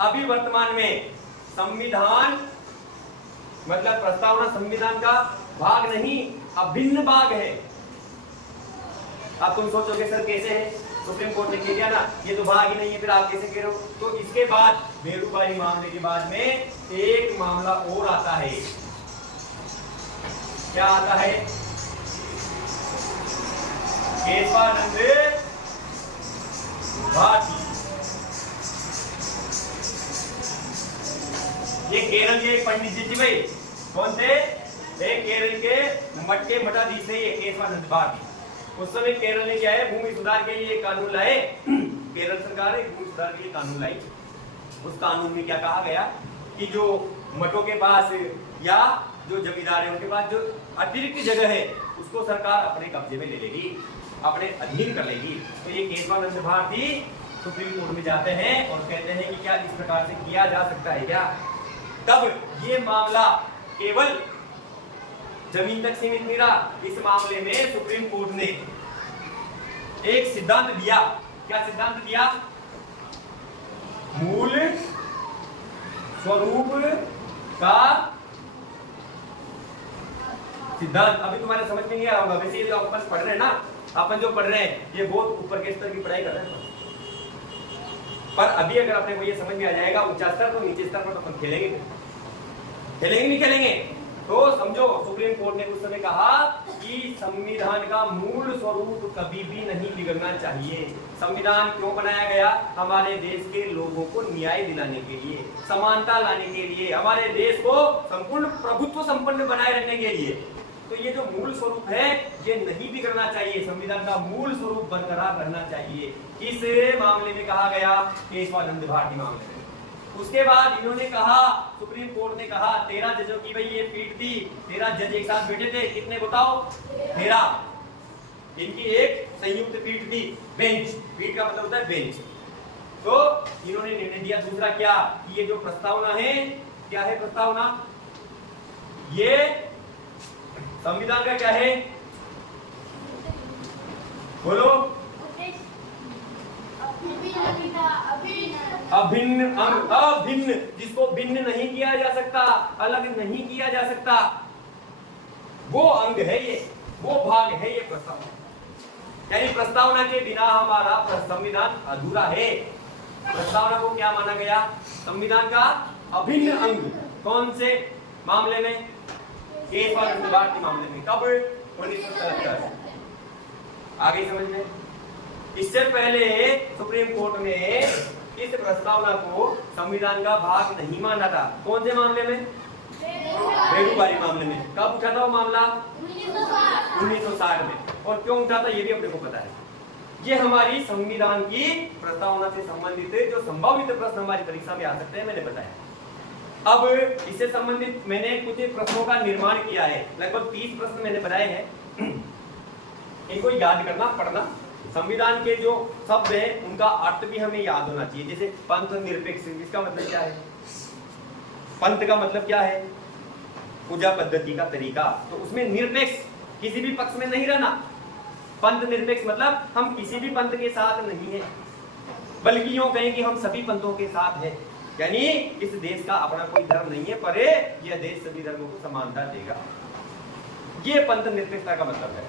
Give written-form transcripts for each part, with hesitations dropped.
अभी वर्तमान में संविधान मतलब प्रस्तावना संविधान का भाग नहीं अभिन्न भाग है। अब तुम सोचोगे सर कैसे है, सुप्रीम कोर्ट ने कह दिया ना ये तो भाग ही नहीं है, फिर आप कैसे कह रहे हो? तो इसके बाद भेड़ूबारी मामले के बाद में एक मामला और आता है। क्या आता है? केशवानंद भारती। ये केरल के एक पंडित जी थी भाई। कौन थे? एक केरल के मटके मठाधीश थे ये केशवानंद भारती। उस समय केरल ने क्या है भूमि सुधार के लिए कानून लाए। केरल सरकार ने भूमि सुधार के लिए कानून लाई। उस कानून में क्या कहा गया कि जो मठों के पास या जो जमींदार है उनके पास जो अतिरिक्त जगह है उसको सरकार अपने कब्जे में ले लेगी, अपने अधीन कर लेगी। तो ये केशवानंद भारती सुप्रीम कोर्ट में जाते हैं और कहते हैं कि क्या इस प्रकार से किया जा सकता है क्या? तब ये मामला केवल जमीन तक सीमित नहीं रहा। इस मामले में सुप्रीम कोर्ट ने एक सिद्धांत दिया। क्या सिद्धांत दिया? मूल स्वरूप का सिद्धांत। अभी तुम्हारे समझ में नहीं आ रहा होगा, वैसे ये जो अपन पढ़ रहे हैं ना, अपन जो पढ़ रहे हैं ये बहुत ऊपर के स्तर की पढ़ाई कर रहे हैं। पर अभी अगर अपने को ये समझ में आ जाएगा उच्च स्तर तो नीचे स्तर पर तो अपन खेलेंगे नहीं खेलेंगे। तो समझो सुप्रीम कोर्ट ने उस समय कहा कि संविधान का मूल स्वरूप कभी भी नहीं बिगड़ना चाहिए। संविधान क्यों बनाया गया? हमारे देश के लोगों को न्याय दिलाने के लिए, समानता लाने के लिए, हमारे देश को संपूर्ण प्रभुत्व संपन्न बनाए रखने के लिए। तो ये जो मूल स्वरूप है ये नहीं बिगड़ना चाहिए, संविधान का मूल स्वरूप बरकरार रहना चाहिए। किस मामले में कहा गया? केशवानंद भारती मामले में। उसके बाद इन्होंने कहा, सुप्रीम कोर्ट ने कहा 13 जजों की भाई ये पीठ थी, 13 जज एक साथ बैठे थे। कितने बताओ? 13। इनकी एक संयुक्त पीठ थी, बेंच। पीठ का मतलब होता है बेंच। तो इन्होंने निर्णय दिया दूसरा क्या कि ये जो प्रस्तावना है, क्या है प्रस्तावना? ये संविधान का क्या है? बोलो। अभिन्न अंग, अभिन्न, जिसको भिन्न नहीं किया जा सकता, अलग नहीं किया जा सकता, वो अंग है ये, वो भाग है ये प्रस्तावना। यानी प्रस्तावना के बिना हमारा संविधान अधूरा है। प्रस्तावना को क्या माना गया? संविधान का अभिन्न अंग। कौन से मामले में? केशवानंद भारती मामले में। कब? 1977। आगे समझ में। इससे पहले सुप्रीम कोर्ट ने इस प्रस्तावना को संविधान का भाग नहीं माना था। कौन से मामले में? भेड़ूबारी मामले में। कब उठा था वो मामला? 1960 में। और क्यों उठा था ये भी अपने को पता है। ये हमारी संविधान की प्रस्तावना से संबंधित जो संभावित प्रश्न हमारी परीक्षा में आ सकते हैं मैंने बताया। अब इससे संबंधित मैंने कुछ प्रश्नों का निर्माण किया है। लगभग 30 प्रश्न मैंने बनाए हैं। इनको याद करना, पढ़ना। संविधान के जो शब्द है उनका अर्थ भी हमें याद होना चाहिए। जैसे पंथ निरपेक्ष, इसका मतलब क्या है? पंथ का मतलब क्या है? पूजा पद्धति का तरीका। तो उसमें निरपेक्ष, किसी भी पक्ष में नहीं रहना। पंथ निरपेक्ष मतलब हम किसी भी पंथ के साथ नहीं है, बल्कि यूं कहें कि हम सभी पंथों के साथ है। यानी इस देश का अपना कोई धर्म नहीं है, पर यह देश सभी धर्मों को समानता देगा। ये पंथ निरपेक्षता का मतलब है।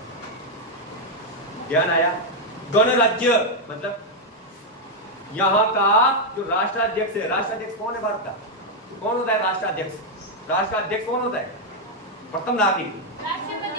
ध्यान आया? गणराज्य मतलब यहाँ का जो राष्ट्राध्यक्ष है, राष्ट्राध्यक्ष कौन है भारत का? तो कौन होता है राष्ट्राध्यक्ष? राष्ट्राध्यक्ष कौन होता है? प्रथम नागरिक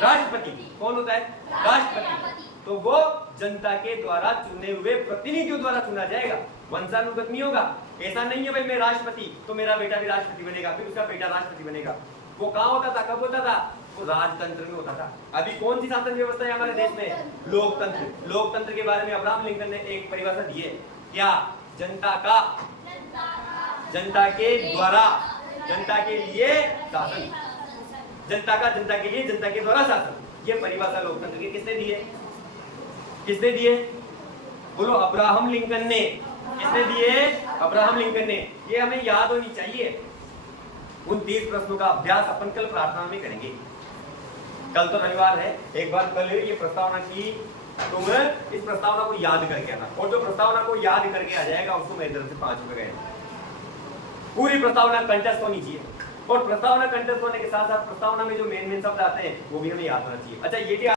राष्ट्रपति। कौन होता है? राष्ट्रपति। तो वो जनता के द्वारा चुने हुए प्रतिनिधियों द्वारा चुना जाएगा, वंशानुगत नहीं होगा। ऐसा नहीं है भाई मैं राष्ट्रपति तो मेरा बेटा भी राष्ट्रपति बनेगा, फिर उसका बेटा राष्ट्रपति बनेगा। वो कहाँ होता था? कब होता था? वो राजतंत्र में होता था। अभी कौन सी शासन व्यवस्था है हमारे देश में? लोकतंत्र। लोकतंत्र के बारे में अब्राहम लिंकन ने एक परिभाषा दी है। क्या? जनता का, जनता के द्वारा, जनता के लिए शासन। जनता का, जनता के लिए, जनता के द्वारा शासन। ये परिभाषा लोकतंत्र की किसने दी है? किसने दी है? बोलो। अब्राहम लिंकन ने। किसने दी है? अब्राहम लिंकन ने। ये हमें याद होनी चाहिए। उन 30 प्रश्नों का अभ्यास अपन कल प्रार्थना में करेंगे। कल तो रविवार है, एक बार कल ये प्रस्तावना की तुम इस प्रस्तावना को याद करके आना, और जो प्रस्तावना को याद करके आ जाएगा उसको मेरी तरफ से 5 रुपए गए। पूरी प्रस्तावना कंठस्थ होनी चाहिए, और प्रस्तावना कंठस्थ होने के साथ साथ प्रस्तावना में जो मेन शब्द आते हैं वो भी हमें याद होना चाहिए। अच्छा ये क्या